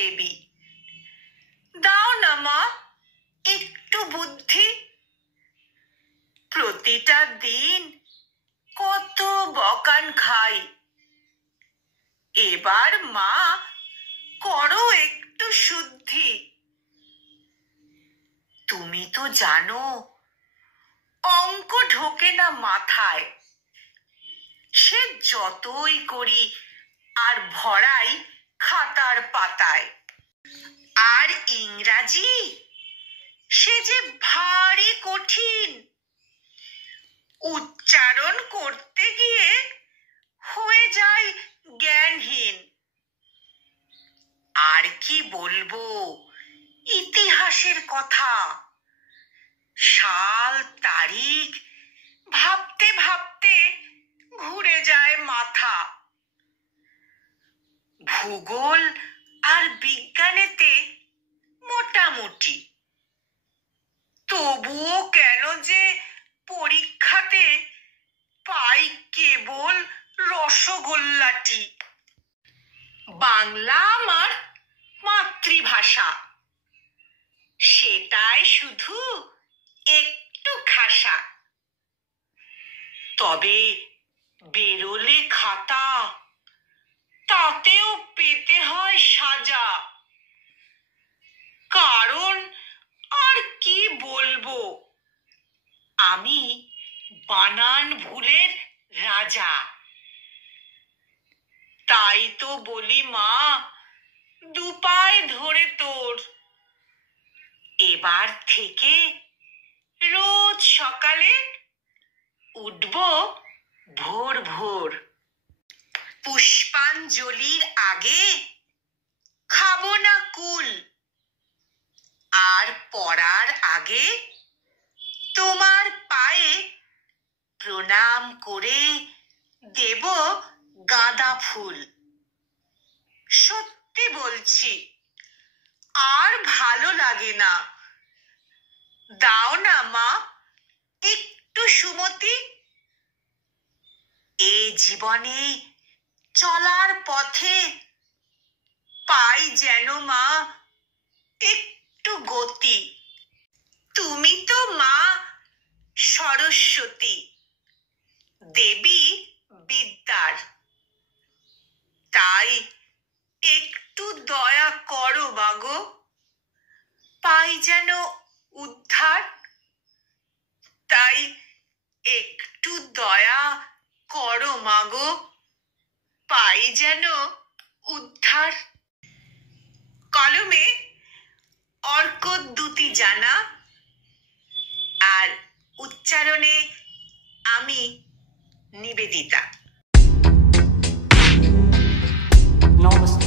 দেবী। দাও না মা একটু বুদ্ধি, প্রতিটা দিন কত বকান খাই। এবার মা করো একটু শুদ্ধি। তুমি তো জানো অঙ্ক ঢোকে না মাথায়, সে যতই করি আর ভরাই খাতার পাতায়। আর ইংরাজি সে যে ভারী কঠিন, উচ্চারণ করতে গিয়ে হয়ে যায় জ্ঞানহীন। আর কি বলবো ইতিহাসের কথা, সাল তারিখ ভাবতে ভাবতে ঘুরে যায় মাথা। ভূগোল আর বিজ্ঞানেতে মোটামুটি, তবুও কেন যে পরীক্ষাতে পাই কেবল রসগোল্লাটি। বাংলা আমার মাতৃভাষা, সেটাই শুধু একটু খাসা। তবে বেরোলে খাতা, তাতেও পেতে হয় সাজা। কারণ আর কি বলবো, আমি বানান ভুলের রাজা। তাই তো বলি মা দুপায় ধরে তোর, এবার থেকে রোজ সকালে উঠব ভোর ভোর। পুষ্পাঞ্জলির আগে খাবো না কুল, আর পড়ার আগে তোমার পায়ে প্রণাম করে দেব গাঁদা ফুল। সত্যি বলছি আর ভালো লাগে না, দাও না মা একটু সুমতি। এ জীবনে চলার পথে পাই যেন মা একটু গতি। তুমি তো মা সরস্বতী, দেবী বিদ্যার, তাই একটু দয়া করো মাগো, পাই যেন উদ্ধার। তাই একটু দয়া করো মাগো, পাই যেন উদ্ধার। কলমে অর্কদ্যুতি জানা, আর উচ্চারণে আমি নিবেদিতা। Namaste.